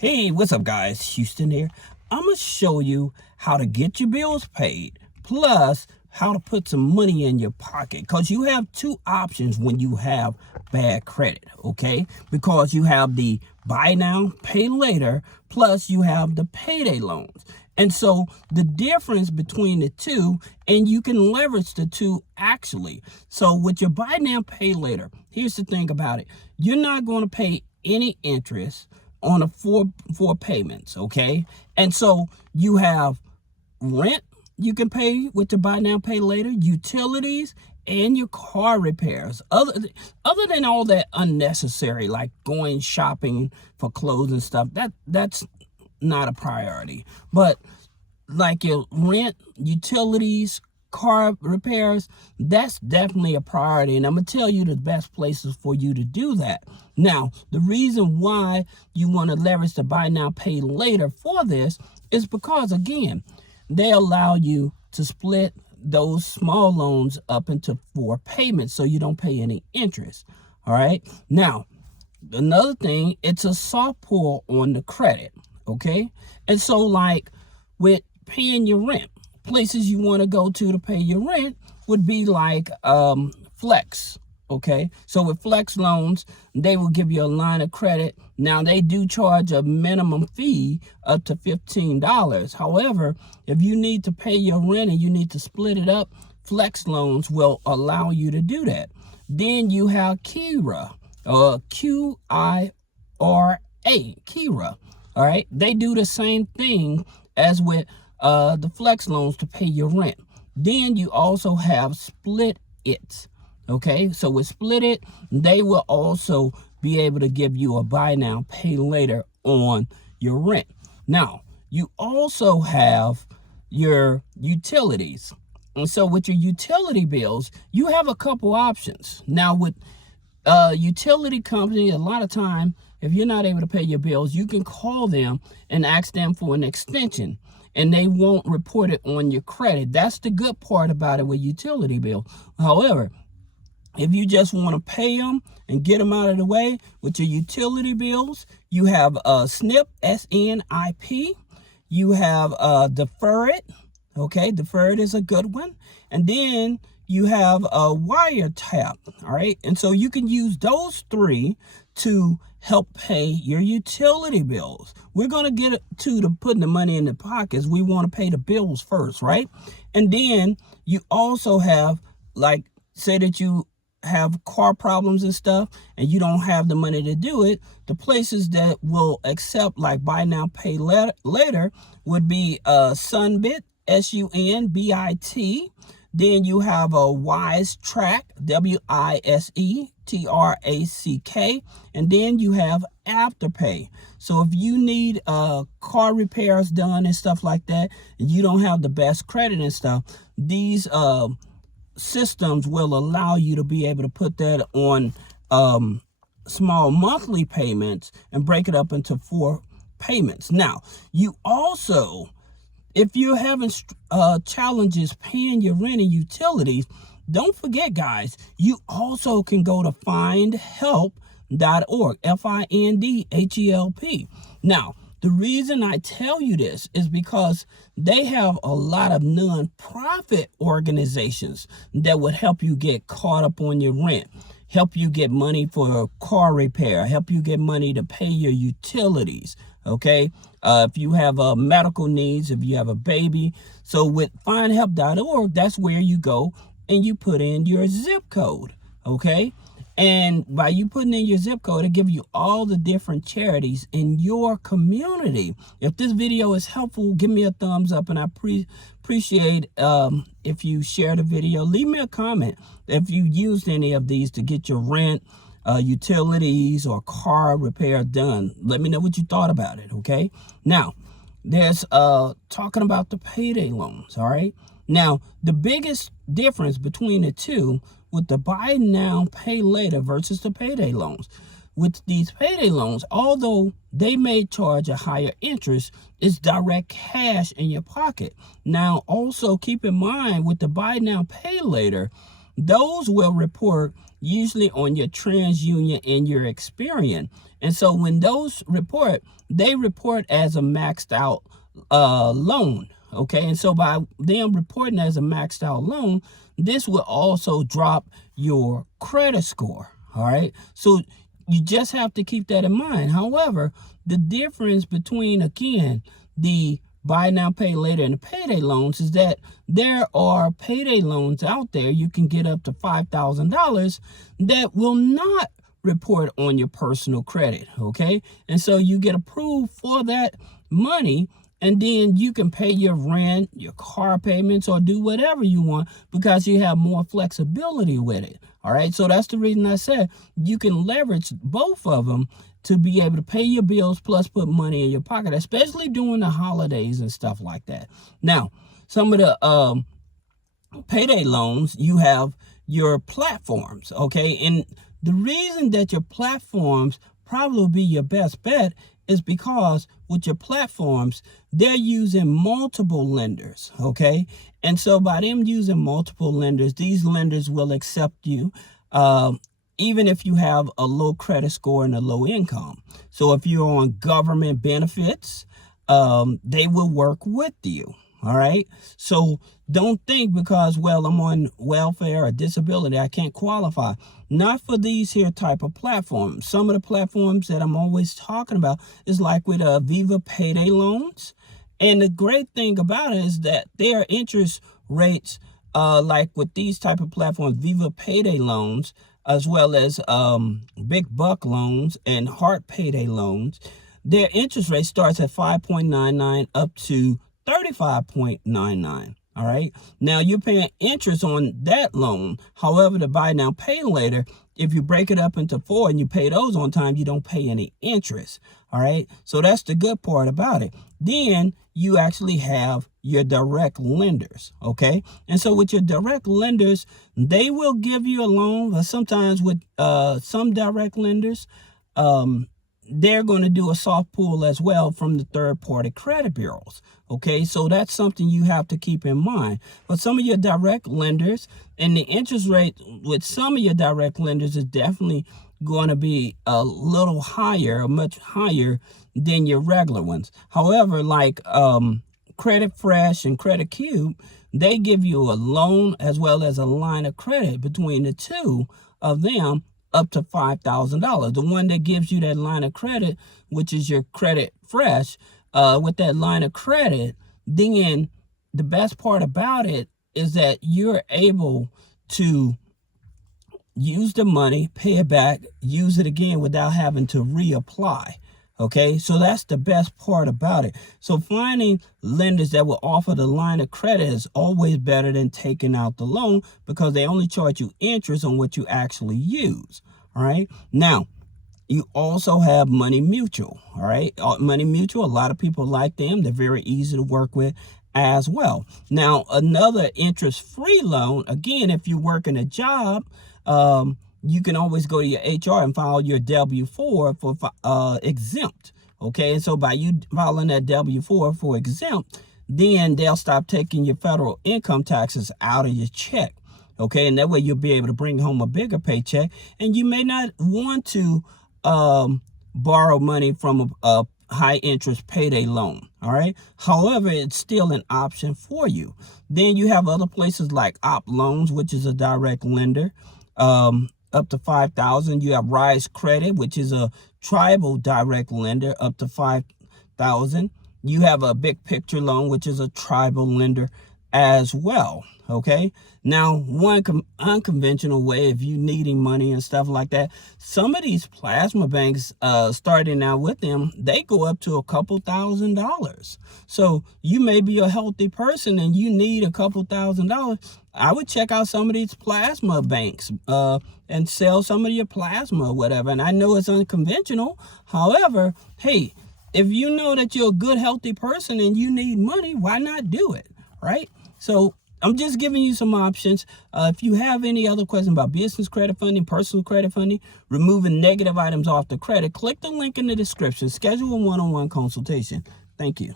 Hey, what's up guys? Houston here. I'm going to show you how to get your bills paid, plus how to put some money in your pocket, because you have two options when you have bad credit, okay? Because you have the buy now, pay later, plus you have the payday loans. And so the difference between the two, and you can leverage the two actually. So with your buy now, pay later, here's the thing about it. You're not going to pay any interest on a four payments, okay? And so you have rent you can pay with the buy now, pay later, utilities, and your car repairs. Other than all that unnecessary, like going shopping for clothes and stuff, that's not a priority. But like your rent, utilities, car repairs, that's definitely a priority, and I'm gonna tell you the best places for you to do that. Now, the reason why you want to leverage the buy now, pay later for this is because, again, they allow you to split those small loans up into 4 payments so you don't pay any interest. All right, now another thing, it's a soft pull on the credit, okay? And so like with paying your rent, places you want to go to pay your rent would be like Flex, okay? So with Flex loans, they will give you a line of credit. Now, they do charge a minimum fee up to $15. However, if you need to pay your rent and you need to split it up, Flex loans will allow you to do that. Then you have Kira, Q-I-R-A, Kira, all right? They do the same thing as with the Flex loans to pay your rent. Then you also have Split It, okay? So with Split It, they will also be able to give you a buy now, pay later on your rent. Now, you also have your utilities. And so with your utility bills, you have a couple options. Now with utility company, a lot of time, if you're not able to pay your bills, you can call them and ask them for an extension, and they won't report it on your credit. That's the good part about it with utility bill. However, if you just want to pay them and get them out of the way with your utility bills, you have SNIP, S-N-I-P. You have Defer It, okay? Defer It is a good one. And then you have a Wiretap, all right? And so you can use those 3 to help pay your utility bills. We're going to get to the putting the money in the pockets. We want to pay the bills first, right? And then you also have, like, say that you have car problems and stuff and you don't have the money to do it, the places that will accept like buy now, pay later would be Sunbit, S-U-N-B-I-T. Then you have a Wise Track, W-I-S-E-T-R-A-C-K. And then you have Afterpay. So if you need car repairs done and stuff like that, and you don't have the best credit and stuff, these systems will allow you to be able to put that on small monthly payments and break it up into 4 payments. Now, you also, if you're having challenges paying your rent and utilities, don't forget, guys, you also can go to findhelp.org, F-I-N-D-H-E-L-P. Now, the reason I tell you this is because they have a lot of nonprofit organizations that would help you get caught up on your rent, help you get money for car repair, help you get money to pay your utilities, okay? If you have medical needs, if you have a baby. So with findhelp.org, that's where you go and you put in your zip code, okay? And by you putting in your zip code, it gives you all the different charities in your community. If this video is helpful, give me a thumbs up, and I appreciate if you share the video. Leave me a comment if you used any of these to get your rent, utilities, or car repair done. Let me know what you thought about it, okay? Now, there's talking about the payday loans, all right? Now, the biggest difference between the two with the buy now, pay later versus the payday loans. With these payday loans, although they may charge a higher interest, it's direct cash in your pocket. Now, also keep in mind with the buy now, pay later, those will report usually on your TransUnion and your Experian. And so when those report, they report as a maxed out loan. Okay, and so by them reporting as a maxed out loan, this will also drop your credit score. All right, so you just have to keep that in mind. However, the difference between, again, the buy now, pay later and the payday loans is that there are payday loans out there you can get up to $5,000 that will not report on your personal credit. Okay, and so you get approved for that money, and then you can pay your rent, your car payments, or do whatever you want because you have more flexibility with it. All right, so that's the reason I said you can leverage both of them to be able to pay your bills plus put money in your pocket, especially during the holidays and stuff like that. Now, some of the payday loans, you have your platforms, okay? And the reason that your platforms probably will be your best bet is because with your platforms, they're using multiple lenders, okay? And so by them using multiple lenders, these lenders will accept you even if you have a low credit score and a low income. So if you're on government benefits, they will work with you. All right. So don't think because, well, I'm on welfare or disability, I can't qualify. Not for these here type of platforms. Some of the platforms that I'm always talking about is like with Viva Payday Loans. And the great thing about it is that their interest rates, like with these type of platforms, Viva Payday Loans, as well as Big Buck Loans and Heart Payday Loans, their interest rate starts at 5.99 up to 35.99. All right. Now you're paying interest on that loan. However, the buy now, pay later, if you break it up into 4 and you pay those on time, you don't pay any interest. All right. So that's the good part about it. Then you actually have your direct lenders. Okay. And so with your direct lenders, they will give you a loan. But sometimes with some direct lenders, they're going to do a soft pull as well from the third-party credit bureaus. Okay, so that's something you have to keep in mind. But some of your direct lenders and the interest rate with some of your direct lenders is definitely going to be a little higher, much higher than your regular ones. However, like Credit Fresh and Credit Cube, they give you a loan as well as a line of credit between the two of them up to $5,000. The one that gives you that line of credit, which is your Credit Fresh, with that line of credit, then the best part about it is that you're able to use the money, pay it back, use it again without having to reapply. Okay, so that's the best part about it. So finding lenders that will offer the line of credit is always better than taking out the loan because they only charge you interest on what you actually use. All right. Now, you also have Money Mutual. All right. Money Mutual, a lot of people like them. They're very easy to work with as well. Now, another interest-free loan, again, if you're working a job, you can always go to your HR and file your W-4 for exempt. Okay, and so by you filing that W-4 for exempt, then they'll stop taking your federal income taxes out of your check. Okay, and that way you'll be able to bring home a bigger paycheck, and you may not want to borrow money from a high interest payday loan. All right. However, it's still an option for you. Then you have other places like Op Loans, which is a direct lender. Up to $5,000. You have Rise Credit, which is a tribal direct lender, up to $5,000. You have a Big Picture Loan, which is a tribal lender as well. Okay. Now, one unconventional way, if you needing money and stuff like that, some of these plasma banks, starting out with them, they go up to a couple $1,000s. So you may be a healthy person and you need a couple $1,000s. I would check out some of these plasma banks and sell some of your plasma or whatever. And I know it's unconventional. However, hey, if you know that you're a good, healthy person and you need money, why not do it? Right? So I'm just giving you some options. If you have any other questions about business credit funding, personal credit funding, removing negative items off the credit, click the link in the description. Schedule a one-on-one consultation. Thank you.